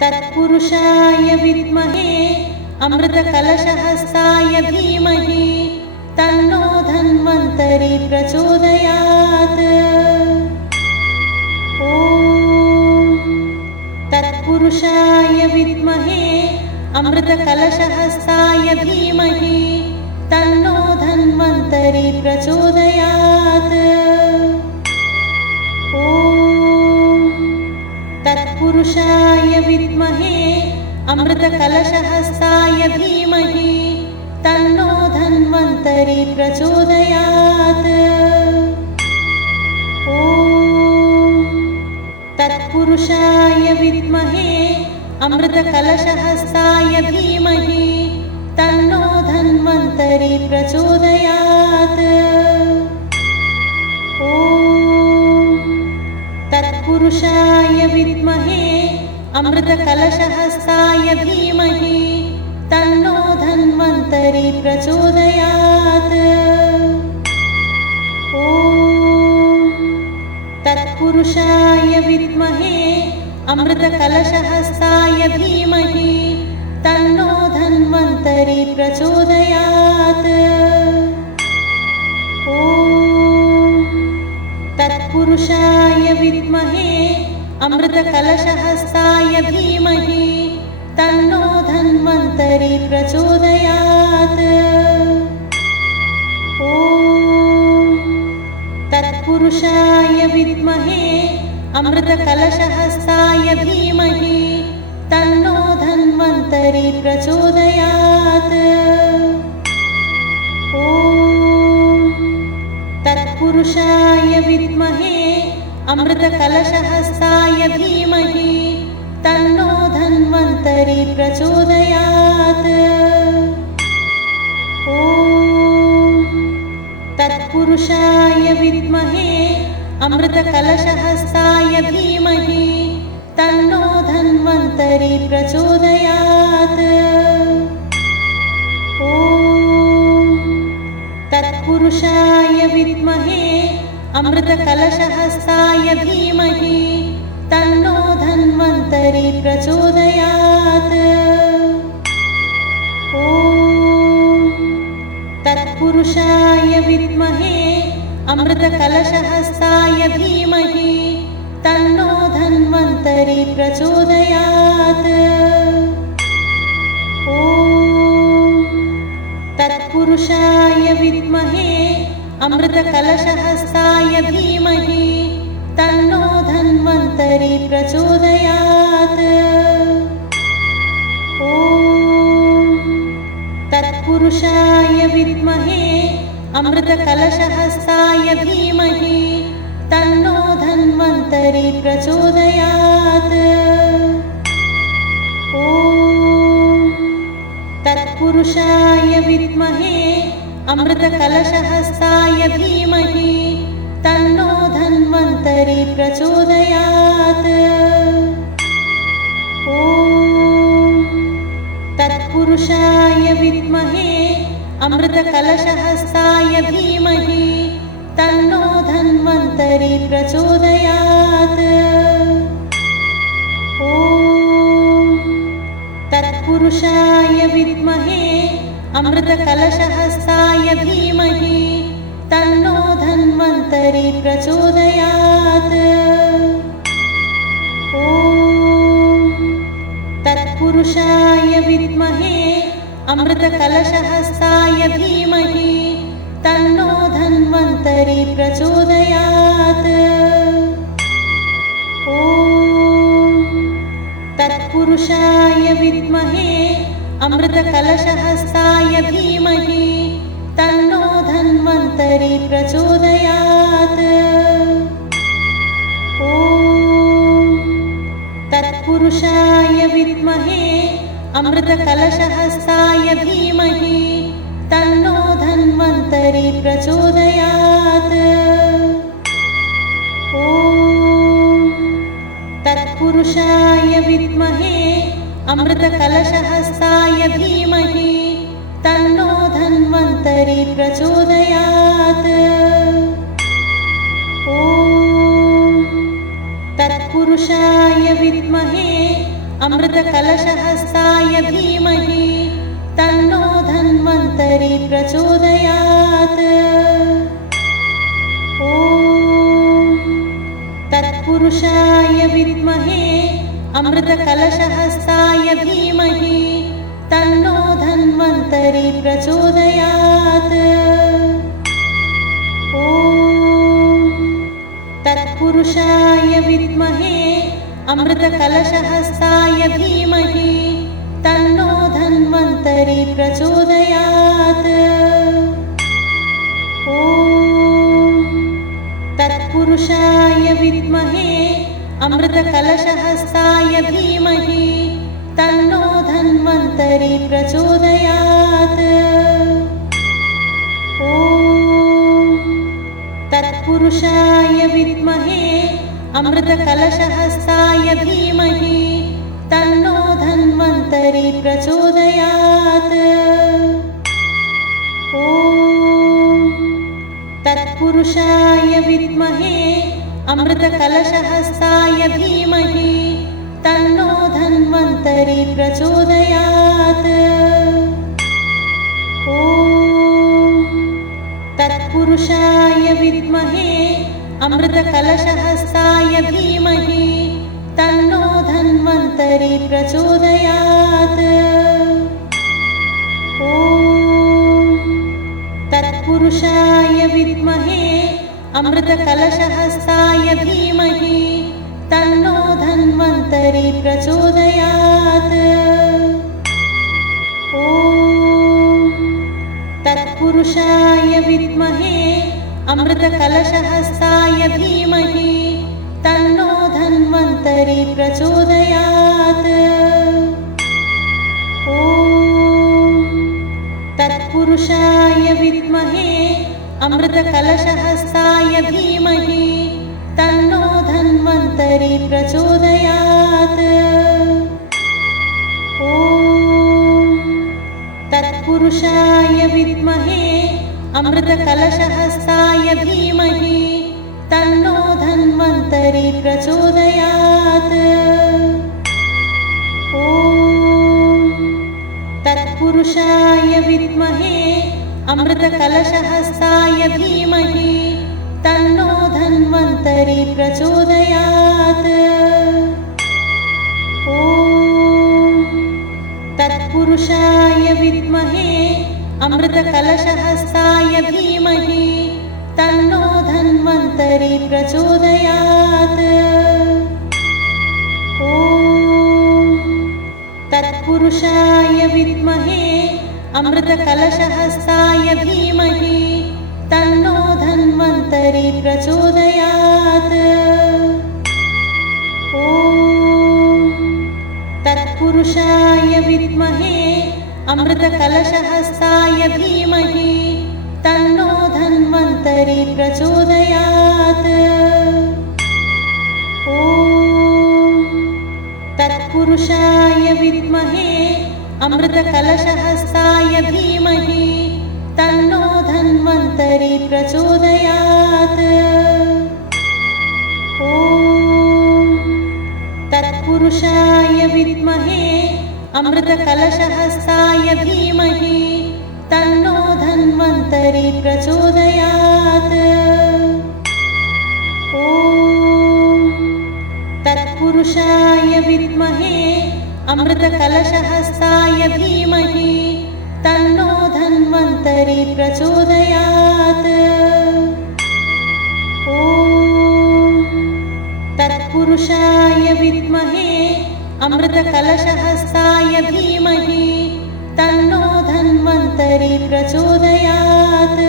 तत्पुरुषाय विद्महे अमृतकलशहस्ताय धीमहि तन्नो धन्वन्तरि प्रचोदयात्। ॐ तत्पुरुषाय विद्महे अमृतकलशहस्ताय धीमहि तन्नो धन्वन्तरि प्रचोदयात्। ॐ तत्पुरुषाय विद्महे अमृतकलशहस्ताय धीमहि तन्नो धन्वन्तरि प्रचोदयात्। ॐ तत्पुरुषाय विद्महे अमृतकलशहस्ताय धीमहि तन्नो धन्वन्तरि प्रचोदयात्। ॐ तत्पुरुषाय विद्महे अमृतकलशहस्ताय धीमहि तन्नो धन्वन्तरि प्रचोदयात्। ॐ तत्पुरुषाय विद्महे अमृतकलशहस्ताय धीमहि तन्नो धन्वन्तरि प्रचोदयात्। ॐ तत्पुरुषाय विद्महे अमृतकलशहस्ताय धीमहि तन्नो धन्वन्तरि प्रचोदयात्। ॐ तत्पुरुषाय विद्महे अमृतकलशहस्ताय धीमहि तन्नो धन्वन्तरि प्रचोदयात्। ॐ तत्पुरुषाय विद्महे अमृतकलशहस्ताय धीमहि तन्नो धन्वन्तरि प्रचोदयात्। ॐ तत्पुरुषाय विद्महे अमृतकलशहस्ताय धीमहि तन्नो धन्वन्तरि प्रचोदयात्। ॐ तत्पुरुषाय विद्महे अमृतकलशहस्ताय धीमहि तन्नो धन्वन्तरि प्रचोदयात्। ॐ तत्पुरुषाय विद्महे अमृतकलशहस्ताय धीमहि तन्नो धन्वन्तरि प्रचोदयात्। ॐ तत्पुरुषाय विद्महे अमृतकलशहस्ताय धीमहि तन्नो धन्वन्तरि प्रचोदयात्। ॐ तत्पुरुषाय विद्महे अमृतकलशहस्ताय धीमहि तन्नो धन्वन्तरि प्रचोदयात्। ॐ तत्पुरुषाय विद्महे अमृतकलशहस्ताय धीमहि तन्नो धन्वन्तरि प्रचोदयात्। ॐ तत्पुरुषाय विद्महे अमृतकलशहस्ताय धीमहि तन्नो धन्वन्तरि प्रचोदयात्। ॐ तत्पुरुषाय विद्महे अमृतकलशहस्ताय धीमहि तन्नो धन्वन्तरि प्रचोदयात्। ॐ तत्पुरुषाय विद्महे अमृतकलशहस्ताय धीमहि तन्नो धन्वन्तरि प्रचोदयात्। ॐ तत्पुरुषाय विद्महे अमृतकलशहस्ताय धीमहि तन्नो धन्वन्तरि प्रचोदयात्। ॐ तत्पुरुषाय विद्महे अमृतकलशहस्ताय धीमहि तन्नो धन्वन्तरि प्रचोदयात्। ॐ तत्पुरुषाय विद्महे अमृतकलशहस्ताय धीमहि तन्नो धन्वन्तरि प्रचोदयात्। ॐ तत्पुरुषाय विद्महे अमृतकलशहस्ताय धीमहि तन्नो धन्वन्तरि प्रचोदयात्। ॐ तत्पुरुषाय विद्महे अमृतकलशहस्ताय धीमहि तन्नो धन्वन्तरि प्रचोदयात्। ॐ तत्पुरुषाय विद्महे अमृतकलशहस्ताय धीमहि तन्नो धन्वन्तरि प्रचोदयात्। ॐ तत्पुरुषाय विद्महे अमृतकलशहस्ताय धीमहि तन्नो धन्वन्तरि प्रचोदयात्। ॐ तत्पुरुषाय विद्महे अमृतकलशहस्ताय धीमहि तन्नो धन्वन्तरि प्रचोदयात्। ॐ तत्पुरुषाय विद्महे अमृतकलशहस्ताय धीमहि तन्नो धन्वन्तरि प्रचोदयात्। ॐ तत्पुरुषाय विद्महे अमृतकलशहस्ताय धीमहि तन्नो धन्वन्तरि प्रचोदयात्। ॐ तत्पुरुषाय विद्महे अमृतकलशहस्ताय धीमहि तन्नो धन्वन्तरि प्रचोदयात्। ॐ तत्पुरुषाय विद्महे अमृतकलशहस्ताय धीमहि तन्नो धन्वन्तरि प्रचोदयात्। ॐ तत्पुरुषाय विद्महे अमृतकलशहस्ताय धीमहि तन्नो धन्वन्तरि प्रचोदयात्। ॐ तत्पुरुषाय विद्महे अमृतकलशहस्ताय धीमहि तन्नो धन्वन्तरि प्रचोदयात्। ॐ तत्पुरुषाय विद्महे अमृतकलशहस्ताय धीमहि तन्नो धन्वन्तरि प्रचोदयात्। ॐ तत्पुरुषाय विद्महे अमृतकलशहस्ताय धीमहि तन्नो धन्वन्तरि प्रचोदयात्। ॐ तत्पुरुषाय विद्महे अमृतकलशहस्ताय धीमहि तन्नो धन्वन्तरि प्रचोदयात्। ॐ तत्पुरुषाय विद्महे अमृतकलशहस्ताय धीमहि तन्नो धन्वन्तरि प्रचोदयात्। ॐ तत्पुरुषाय विद्महे अमृतकलशहस्ताय धीमहि तन्नो धन्वन्तरि प्रचोदयात्। ॐ तत्पुरुषाय विद्महे अमृतकलशहस्ताय धीमहि तन्नो धन्वन्तरि प्रचोदयात्। ॐ तत्पुरुषाय विद्महे अमृतकलशहस्ताय धीमहि तन्नो धन्वन्तरि प्रचोदयात्। ॐ तत्पुरुषाय विद्महे अमृतकलशहस्ताय धीमहि तन्नो धन्वन्तरि प्रचोदयात्।